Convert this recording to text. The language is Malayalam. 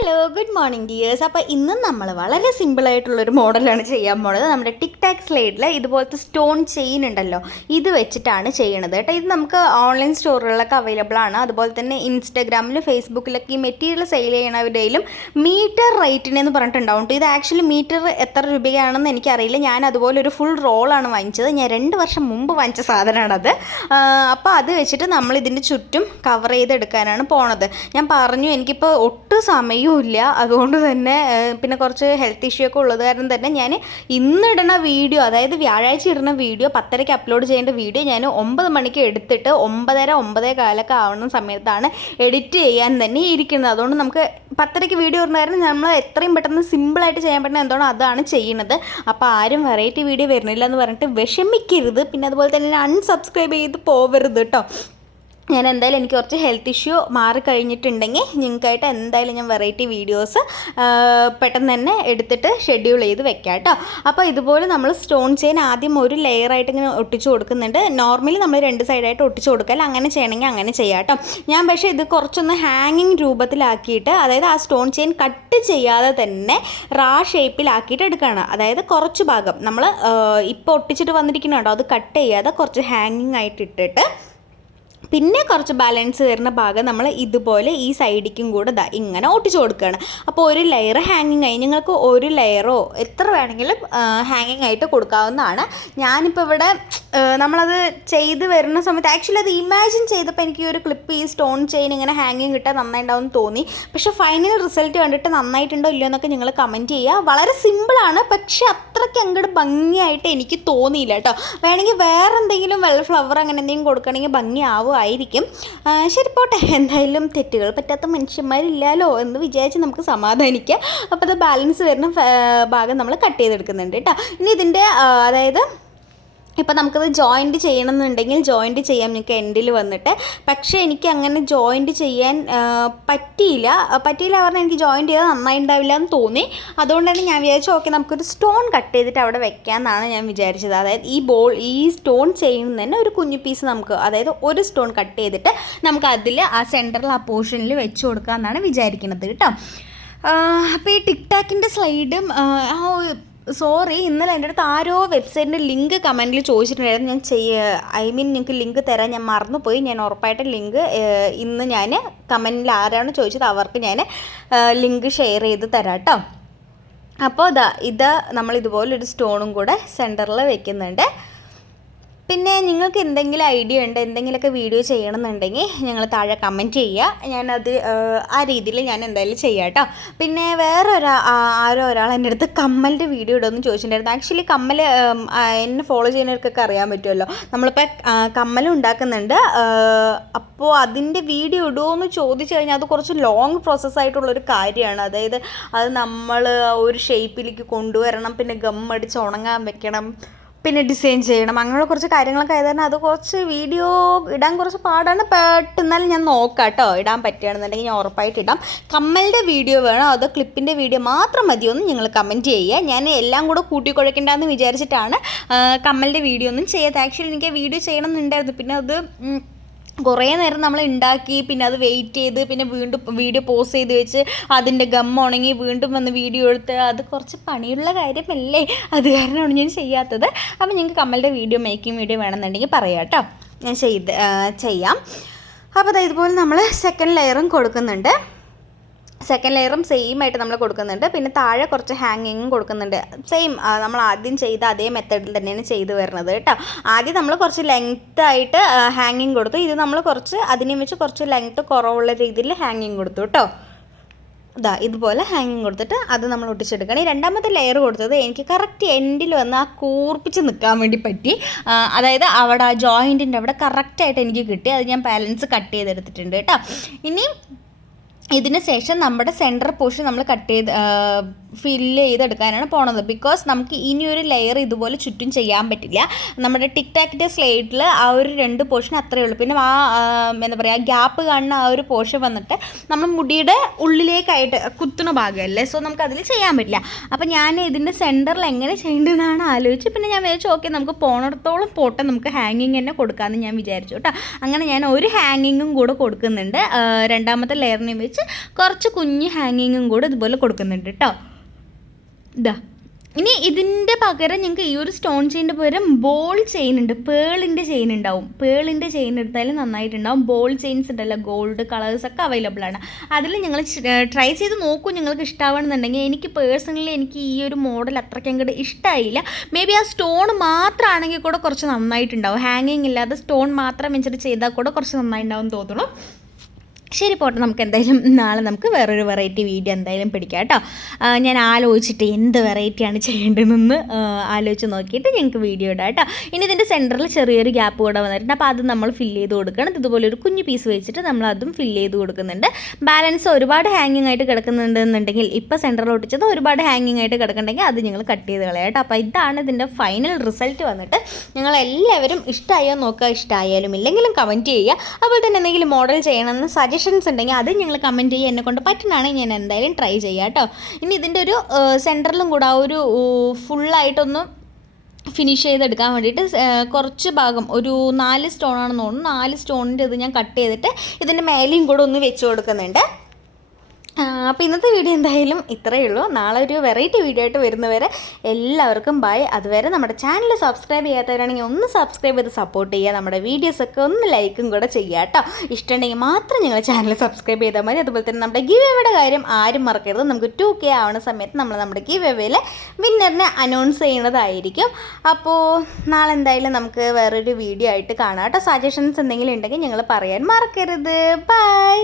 Hello good morning dears. അപ്പോൾ ഇന്നും നമ്മൾ വളരെ സിമ്പിളായിട്ടുള്ളൊരു മോഡലാണ് ചെയ്യാൻ പോണത്. നമ്മുടെ ടിക് ടാക് സ്ലേറ്റിൽ ഇതുപോലത്തെ സ്റ്റോൺ ചെയിൻ ഉണ്ടല്ലോ, ഇത് വെച്ചിട്ടാണ് ചെയ്യണത് കേട്ടോ. ഇത് നമുക്ക് ഓൺലൈൻ സ്റ്റോറുകളിലൊക്കെ അവൈലബിൾ ആണ്. അതുപോലെ തന്നെ ഇൻസ്റ്റാഗ്രാമിലും ഫേസ്ബുക്കിലൊക്കെ ഈ മെറ്റീരിയൽ സെയിൽ ചെയ്യണവരുടെയിലും മീറ്റർ റേറ്റിനെന്ന് പറഞ്ഞിട്ടുണ്ടാവും കേട്ടോ. ഇത് ആക്ച്വലി മീറ്റർ എത്ര രൂപയാണെന്ന് എനിക്കറിയില്ല. ഞാൻ അതുപോലെ ഒരു ഫുൾ റോളാണ് വാങ്ങിച്ചത്. ഞാൻ 2 വർഷം മുമ്പ് വാങ്ങിച്ച സാധനമാണത്. അപ്പോൾ അത് വെച്ചിട്ട് നമ്മൾ ഇതിൻ്റെ ചുറ്റും കവർ ചെയ്തെടുക്കാനാണ് പോണത്. ഞാൻ പറഞ്ഞു എനിക്കിപ്പോൾ ഒട്ടും സമയമില്ല, അതുകൊണ്ട് തന്നെ പിന്നെ കുറച്ച് ഹെൽത്ത് ഇഷ്യൂ ഒക്കെ ഉള്ളത് കാരണം തന്നെ ഞാൻ ഇന്നിടുന്ന വീഡിയോ, അതായത് വ്യാഴാഴ്ച ഇടുന്ന വീഡിയോ 10:30 അപ്ലോഡ് ചെയ്യേണ്ട വീഡിയോ ഞാൻ 9 മണിക്ക് എടുത്തിട്ട് 9:30 ആവുന്ന സമയത്താണ് എഡിറ്റ് ചെയ്യാൻ തന്നെ ഇരിക്കുന്നത്. അതുകൊണ്ട് നമുക്ക് 10:30 വീഡിയോ ഇടുന്നതായിരുന്നു നമ്മൾ എത്രയും പെട്ടെന്ന് സിമ്പിളായിട്ട് ചെയ്യാൻ പറ്റുന്ന എന്തോണം അതാണ് ചെയ്യുന്നത്. അപ്പോൾ ആരും വെറൈറ്റി വീഡിയോ വരുന്നില്ല എന്ന് പറഞ്ഞിട്ട് വിഷമിക്കരുത്. പിന്നെ അതുപോലെ തന്നെ അൺസബ്സ്ക്രൈബ് ചെയ്ത് പോവരുത് കേട്ടോ. ഞാൻ എന്തായാലും എനിക്ക് കുറച്ച് ഹെൽത്ത് ഇഷ്യൂ മാറിക്കഴിഞ്ഞിട്ടുണ്ടെങ്കിൽ നിങ്ങൾക്കായിട്ട് എന്തായാലും ഞാൻ വെറൈറ്റി വീഡിയോസ് പെട്ടെന്ന് തന്നെ എടുത്തിട്ട് ഷെഡ്യൂൾ ചെയ്ത് വെക്കാം കേട്ടോ. അപ്പോൾ ഇതുപോലെ നമ്മൾ സ്റ്റോൺ ചെയിൻ ആദ്യം ഒരു ലെയറായിട്ട് ഇങ്ങനെ ഒട്ടിച്ച് കൊടുക്കുന്നുണ്ട്. നോർമലി നമ്മൾ 2 സൈഡായിട്ട് ഒട്ടിച്ച് കൊടുക്കുക, അങ്ങനെ ചെയ്യണമെങ്കിൽ അങ്ങനെ ചെയ്യാം കേട്ടോ. ഞാൻ പക്ഷേ ഇത് കുറച്ചൊന്ന് ഹാങ്ങിങ് രൂപത്തിലാക്കിയിട്ട്, അതായത് ആ സ്റ്റോൺ ചെയിൻ കട്ട് ചെയ്യാതെ തന്നെ ഷേപ്പിലാക്കിയിട്ട് എടുക്കുകയാണ്. അതായത് കുറച്ച് ഭാഗം നമ്മൾ ഇപ്പോൾ ഒട്ടിച്ചിട്ട് വന്നിരിക്കുന്നുണ്ടോ, അത് കട്ട് ചെയ്യാതെ കുറച്ച് ഹാങ്ങിങ് ആയിട്ട് ഇട്ടിട്ട് പിന്നെ കുറച്ച് ബാലൻസ് വരുന്ന ഭാഗം നമ്മൾ ഇതുപോലെ ഈ സൈഡിക്കും കൂടെ ഇങ്ങനെ ഒട്ടിച്ച് കൊടുക്കുകയാണ്. അപ്പോൾ ഒരു ലെയർ ഹാങ്ങിങ് ആയി. നിങ്ങൾക്ക് ഒരു ലെയറോ എത്ര വേണമെങ്കിലും ഹാങ്ങിങ് ആയിട്ട് കൊടുക്കാവുന്നതാണ്. ഞാനിപ്പോൾ ഇവിടെ നമ്മളത് ചെയ്ത് വരുന്ന സമയത്ത് ആക്ച്വലി അത് ഇമാജിൻ ചെയ്തപ്പോൾ എനിക്ക് ഈ ഒരു ക്ലിപ്പ്, ഈ സ്റ്റോൺ ചെയിൻ ഇങ്ങനെ ഹാങ്ങിങ് കിട്ടാൻ നന്നായിട്ടുണ്ടാവും എന്ന് തോന്നി. പക്ഷേ ഫൈനൽ റിസൾട്ട് കണ്ടിട്ട് നന്നായിട്ടുണ്ടോ ഇല്ലയോ എന്നൊക്കെ നിങ്ങൾ കമൻറ്റ് ചെയ്യുക. വളരെ സിമ്പിളാണ്, പക്ഷേ അത്രയ്ക്ക് അങ്ങോട്ട് ഭംഗിയായിട്ട് എനിക്ക് തോന്നിയില്ല കേട്ടോ. വേണമെങ്കിൽ വേറെ എന്തെങ്കിലും വെള്ള ഫ്ലവർ അങ്ങനെ എന്തെങ്കിലും കൊടുക്കണമെങ്കിൽ ഭംഗിയാവുമായിരിക്കും. ശരി പോട്ടെ, എന്തായാലും തെറ്റുകൾ പറ്റാത്ത മനുഷ്യന്മാരില്ലല്ലോ എന്ന് വിചാരിച്ച് നമുക്ക് സമാധാനിക്കാം. അപ്പോൾ അത് ബാലൻസ് വരുന്ന ഭാഗം നമ്മൾ കട്ട് ചെയ്തെടുക്കുന്നുണ്ട് കേട്ടോ. ഇനി ഇതിൻ്റെ അതായത് ഇപ്പോൾ നമുക്കത് ജോയിൻറ്റ് ചെയ്യണമെന്നുണ്ടെങ്കിൽ ജോയിൻറ്റ് ചെയ്യാം നിങ്ങൾക്ക് എൻഡിൽ വന്നിട്ട്. പക്ഷേ എനിക്ക് അങ്ങനെ ജോയിൻറ്റ് ചെയ്യാൻ പറ്റിയില്ല പറഞ്ഞാൽ എനിക്ക് ജോയിൻറ്റ് ചെയ്താൽ നന്നായി ഉണ്ടാവില്ല എന്ന് തോന്നി. അതുകൊണ്ട് തന്നെ ഞാൻ വിചാരിച്ചു ഓക്കെ നമുക്കൊരു സ്റ്റോൺ കട്ട് ചെയ്തിട്ട് അവിടെ വെക്കാമെന്നാണ് ഞാൻ വിചാരിച്ചത്. അതായത് ഈ സ്റ്റോൺ ചെയ്യുന്ന തന്നെ ഒരു കുഞ്ഞു പീസ് നമുക്ക്, അതായത് ഒരു സ്റ്റോൺ കട്ട് ചെയ്തിട്ട് നമുക്ക് അതിൽ ആ സെൻറ്ററിൽ ആ പോർഷനിൽ വെച്ച് കൊടുക്കാമെന്നാണ് വിചാരിക്കുന്നത് കേട്ടോ. അപ്പോൾ ഈ ടിക് ടാക്കിൻ്റെ സ്ലൈഡും സോറി, ഇന്നലെ എൻ്റെ അടുത്ത് ആരോ വെബ്സൈറ്റിൻ്റെ ലിങ്ക് കമൻറ്റിൽ ചോദിച്ചിട്ടുണ്ടായിരുന്നു. നിങ്ങൾക്ക് ലിങ്ക് തരാൻ ഞാൻ മറന്നുപോയി. ഞാൻ ഉറപ്പായിട്ടും ലിങ്ക് ഇന്ന് ഞാൻ കമൻറ്റിൽ ആരാണ് ചോദിച്ചത് അവർക്ക് ഞാൻ ലിങ്ക് ഷെയർ ചെയ്ത് തരാം കേട്ടോ. അപ്പോൾ ഇത് നമ്മൾ ഇതുപോലൊരു സ്റ്റോണും കൂടെ സെൻറ്ററിൽ വെക്കുന്നുണ്ട്. പിന്നെ നിങ്ങൾക്ക് എന്തെങ്കിലും ഐഡിയ ഉണ്ട്, എന്തെങ്കിലുമൊക്കെ വീഡിയോ ചെയ്യണമെന്നുണ്ടെങ്കിൽ ഞങ്ങൾ താഴെ കമൻറ്റ് ചെയ്യുക. ഞാനത് ആ രീതിയിൽ ഞാൻ എന്തായാലും ചെയ്യാം കേട്ടോ. പിന്നെ ആരോ ഒരാൾ എൻ്റെ അടുത്ത് കമ്മലിൻ്റെ വീഡിയോ ഇടുമെന്ന് ചോദിച്ചിട്ടുണ്ടായിരുന്നു. ആക്ച്വലി കമ്മൽ എന്നെ ഫോളോ ചെയ്യുന്നവർക്കൊക്കെ അറിയാൻ പറ്റുമല്ലോ, നമ്മളിപ്പോൾ കമ്മൽ ഉണ്ടാക്കുന്നുണ്ട്. അപ്പോൾ അതിൻ്റെ വീഡിയോ ഇടുമോ എന്ന് ചോദിച്ചു കഴിഞ്ഞാൽ അത് കുറച്ച് ലോങ് പ്രോസസ്സായിട്ടുള്ളൊരു കാര്യമാണ്. അതായത് അത് നമ്മൾ ഒരു ഷേപ്പിലേക്ക് കൊണ്ടുവരണം, പിന്നെ ഗമ്മടിച്ച് ഉണങ്ങാൻ വെക്കണം, പിന്നെ ഡിസൈൻ ചെയ്യണം, അങ്ങനെയുള്ള കുറച്ച് കാര്യങ്ങളൊക്കെ ആയതുതന്നെ അത് കുറച്ച് വീഡിയോ ഇടാൻ കുറച്ച് പാടാണ്. പെട്ടെന്നാലും ഞാൻ നോക്കാം കേട്ടോ. ഇടാൻ പറ്റുകയാണെന്നുണ്ടെങ്കിൽ ഞാൻ ഉറപ്പായിട്ട് ഇടാം. കമ്മലിൻ്റെ വീഡിയോ വേണോ അതോ ക്ലിപ്പിൻ്റെ വീഡിയോ മാത്രം മതിയോ എന്ന് നിങ്ങൾ കമൻറ്റ് ചെയ്യുക. ഞാൻ എല്ലാം കൂടെ കൂട്ടിക്കുഴയ്ക്കണ്ടെന്ന് വിചാരിച്ചിട്ടാണ് കമ്മലിൻ്റെ വീഡിയോ ഒന്നും ചെയ്യാത്തത്. ആക്ച്വലി എനിക്ക് വീഡിയോ ചെയ്യണം എന്നുണ്ടായിരുന്നു. പിന്നെ അത് കുറേ നേരം നമ്മൾ ഉണ്ടാക്കി, പിന്നെ അത് വെയിറ്റ് ചെയ്ത്, പിന്നെ വീണ്ടും വീഡിയോ പോസ്റ്റ് ചെയ്ത് വെച്ച് അതിൻ്റെ ഗം ഉണങ്ങി വീണ്ടും വന്ന് വീഡിയോ എടുത്ത്, അത് കുറച്ച് പണിയുള്ള കാര്യമല്ലേ, അത് കാരണമാണ് ഞാൻ ചെയ്യാത്തത്. അപ്പോൾ നിങ്ങൾക്ക് കമ്മലിൻ്റെ മേക്കിംഗ് വീഡിയോ വേണമെന്നുണ്ടെങ്കിൽ പറയാം കേട്ടോ, ഞാൻ ചെയ്യാം. അപ്പോൾ ഇതുപോലെ നമ്മൾ സെക്കൻഡ് ലെയറും കൊടുക്കുന്നുണ്ട്. സെക്കൻഡ് ലെയറും സെയിം ആയിട്ട് നമ്മൾ കൊടുക്കുന്നുണ്ട്. പിന്നെ താഴെ കുറച്ച് ഹാങ്ങിങ്ങും കൊടുക്കുന്നുണ്ട്. സെയിം നമ്മൾ ആദ്യം ചെയ്ത അതേ മെത്തേഡിൽ തന്നെയാണ് ചെയ്ത് വരുന്നത് കേട്ടോ. ആദ്യം നമ്മൾ കുറച്ച് ലെങ്ത്ത് ആയിട്ട് ഹാങ്ങിങ് കൊടുത്തു. ഇത് നമ്മൾ കുറച്ച് അതിനെ വെച്ച് കുറച്ച് ലെങ്ത്ത് കുറവുള്ള രീതിയിൽ ഹാങ്ങിങ് കൊടുത്തു കേട്ടോ. ഇതുപോലെ ഹാങ്ങിങ് കൊടുത്തിട്ട് അത് നമ്മൾ ഒട്ടിച്ചെടുക്കണം. ഈ രണ്ടാമത്തെ ലെയർ കൊടുത്തത് എനിക്ക് കറക്റ്റ് എൻഡിൽ വന്ന് ആ കൂർപ്പിച്ച് നിൽക്കാൻ വേണ്ടി പറ്റി. അതായത് അവിടെ ആ ജോയിൻറ്റിൻ്റെ അവിടെ കറക്റ്റായിട്ട് എനിക്ക് കിട്ടി. അത് ഞാൻ ബാലൻസ് കട്ട് ചെയ്തെടുത്തിട്ടുണ്ട് കേട്ടോ. ഇനി ഇതിന് ശേഷം നമ്മുടെ സെൻറ്റർ പോർഷൻ നമ്മൾ ഫില്ല് ചെയ്തെടുക്കാനാണ് പോണത്. ബിക്കോസ് നമുക്ക് ഇനിയൊരു ലെയർ ഇതുപോലെ ചുറ്റും ചെയ്യാൻ പറ്റില്ല. നമ്മുടെ ടിക് ടാക്കിൻ്റെ സ്ലേറ്റിൽ ആ ഒരു 2 പോർഷൻ അത്രയേ ഉള്ളൂ. പിന്നെ എന്താ പറയുക, ഗ്യാപ്പ് കാണുന്ന ആ ഒരു പോർഷൻ വന്നിട്ട് നമ്മൾ മുടിയുടെ ഉള്ളിലേക്കായിട്ട് കുത്തുന്ന ഭാഗമല്ലേ, സോ നമുക്ക് അതിൽ ചെയ്യാൻ പറ്റില്ല. അപ്പോൾ ഞാൻ ഇതിൻ്റെ സെൻറ്ററിൽ എങ്ങനെ ചെയ്യേണ്ടതെന്നാണ് ആലോചിച്ച് പിന്നെ ഞാൻ വിചാരിച്ചു ഓക്കെ നമുക്ക് പോണത്തോളം പോട്ടെ, നമുക്ക് ഹാങ്ങിങ് തന്നെ കൊടുക്കാമെന്ന് ഞാൻ വിചാരിച്ചു കേട്ടോ. അങ്ങനെ ഞാൻ ഒരു ഹാങ്ങിങ്ങും കൂടെ കൊടുക്കുന്നുണ്ട് രണ്ടാമത്തെ ലെയറിനെ വെച്ച്. കുറച്ച് കുഞ്ഞ് ഹാങ്ങിങ്ങും കൂടെ ഇതുപോലെ കൊടുക്കുന്നുണ്ട് കേട്ടോ. ഇതാ ഇനി ഇതിൻ്റെ പകരം ഞങ്ങൾക്ക് ഈ ഒരു സ്റ്റോൺ ചെയിൻ്റെ പകരം ബോൾ ചെയിൻ ഉണ്ട്, പേളിൻ്റെ ചെയിൻ ഉണ്ടാവും. പേളിൻ്റെ ചെയിൻ എടുത്താലും നന്നായിട്ടുണ്ടാവും. ബോൾ ചെയിൻസ് ഉണ്ടല്ലോ, ഗോൾഡ് കളേഴ്സൊക്കെ അവൈലബിൾ ആണ്. അതിൽ ഞങ്ങൾ ട്രൈ ചെയ്ത് നോക്കൂ, നിങ്ങൾക്ക് ഇഷ്ടമാണെന്നുണ്ടെങ്കിൽ. എനിക്ക് പേഴ്സണലി എനിക്ക് ഈ ഒരു മോഡൽ അത്രയ്ക്ക് അങ്ങോട്ട് ഇഷ്ടമായില്ല. മേ ബി ആ സ്റ്റോൺ മാത്രമാണെങ്കിൽ കൂടെ കുറച്ച് നന്നായിട്ടുണ്ടാവും. ഹാങ്ങിങ് ഇല്ലാതെ സ്റ്റോൺ മാത്രം വെച്ചിട്ട് ചെയ്താൽ കൂടെ കുറച്ച് നന്നായിട്ടുണ്ടാവും എന്ന് തോന്നുന്നു. ശരി പോട്ടെ, നമുക്ക് എന്തായാലും നാളെ നമുക്ക് വേറൊരു വെറൈറ്റി വീഡിയോ എന്തായാലും പിടിക്കാം കേട്ടോ. ഞാൻ ആലോചിച്ചിട്ട് എന്ത് വെറൈറ്റിയാണ് ചെയ്യേണ്ടതെന്ന് ആലോചിച്ച് നോക്കിയിട്ട് ഞങ്ങൾക്ക് വീഡിയോ ഇടാം കേട്ടോ. ഇനി ഇതിൻ്റെ സെൻറ്ററിൽ ചെറിയൊരു ഗ്യാപ്പ് കൂടെ വന്നിട്ടുണ്ട്. അപ്പോൾ അത് നമ്മൾ ഫില്ല് ചെയ്ത് കൊടുക്കണം. ഇതുപോലെ ഒരു കുഞ്ഞു പീസ് വെച്ചിട്ട് നമ്മൾ അതും ഫില്ല് ചെയ്ത് കൊടുക്കുന്നുണ്ട്. ബാലൻസ് ഒരുപാട് ഹാങ്ങിങ് ആയിട്ട് കിടക്കുന്നുണ്ടെന്നുണ്ടെങ്കിൽ, ഇപ്പോൾ സെൻറ്ററിൽ ഒട്ടിച്ചത് ഒരുപാട് ഹാങ്ങിങ് ആയിട്ട് കിടക്കുന്നുണ്ടെങ്കിൽ അത് ഞങ്ങൾ കട്ട് ചെയ്ത് കളയാം കേട്ടോ. അപ്പോൾ ഇതാണ് ഇതിൻ്റെ ഫൈനൽ റിസൾട്ട് വന്നിട്ട്. ഞങ്ങളെല്ലാവരും ഇഷ്ടമായോ നോക്കുക, ഇഷ്ടമായാലും ഇല്ലെങ്കിലും കമൻറ്റ് ചെയ്യുക. അതുപോലെ തന്നെ എന്തെങ്കിലും മോഡൽ ചെയ്യണമെന്ന് സജഷൻസ് ഉണ്ടെങ്കിൽ അത് ഞങ്ങൾ കമൻറ്റ് ചെയ്യുക. എന്നെക്കൊണ്ട് പറ്റുന്നതാണെങ്കിൽ ഞാൻ എന്തായാലും ട്രൈ ചെയ്യാം കേട്ടോ. ഇനി ഇതിൻ്റെ ഒരു സെൻറ്ററിലും കൂടെ ആ ഒരു ഫുള്ളായിട്ടൊന്ന് ഫിനിഷ് ചെയ്തെടുക്കാൻ വേണ്ടിയിട്ട് കുറച്ച് ഭാഗം ഒരു 4 സ്റ്റോണാണെന്ന് തോന്നുന്നു. 4 സ്റ്റോണിൻ്റെ ഇത് ഞാൻ കട്ട് ചെയ്തിട്ട് ഇതിൻ്റെ മേലെയും കൂടെ ഒന്ന് വെച്ച് കൊടുക്കുന്നുണ്ട്. അപ്പോൾ ഇന്നത്തെ വീഡിയോ എന്തായാലും ഇത്രയേ ഉള്ളൂ. നാളെ ഒരു വെറൈറ്റി വീഡിയോ ആയിട്ട് വരുന്നവരെ എല്ലാവർക്കും ബൈ. അതുവരെ നമ്മുടെ ചാനൽ സബ്സ്ക്രൈബ് ചെയ്യാത്തവരാണെങ്കിൽ ഒന്ന് സബ്സ്ക്രൈബ് ചെയ്ത് സപ്പോർട്ട് ചെയ്യുക. നമ്മുടെ വീഡിയോസൊക്കെ ഒന്ന് ലൈക്കും കൂടെ ചെയ്യുക കേട്ടോ. ഇഷ്ടമുണ്ടെങ്കിൽ മാത്രം ഞങ്ങൾ ചാനൽ സബ്സ്ക്രൈബ് ചെയ്താൽ മതി. അതുപോലെ തന്നെ നമ്മുടെ ഗിവ് എവേയുടെ കാര്യം ആരും മറക്കരുത്. നമുക്ക് 2K ആവുന്ന സമയത്ത് നമ്മൾ നമ്മുടെ ഗിവ് എവേയിൽ വിന്നറിനെ അനൗൺസ് ചെയ്യുന്നതായിരിക്കും. അപ്പോൾ നാളെ എന്തായാലും നമുക്ക് വേറൊരു വീഡിയോ ആയിട്ട് കാണാം കേട്ടോ. സജഷൻസ് എന്തെങ്കിലും ഉണ്ടെങ്കിൽ ഞങ്ങൾ പറയാൻ മറക്കരുത്. ബൈ.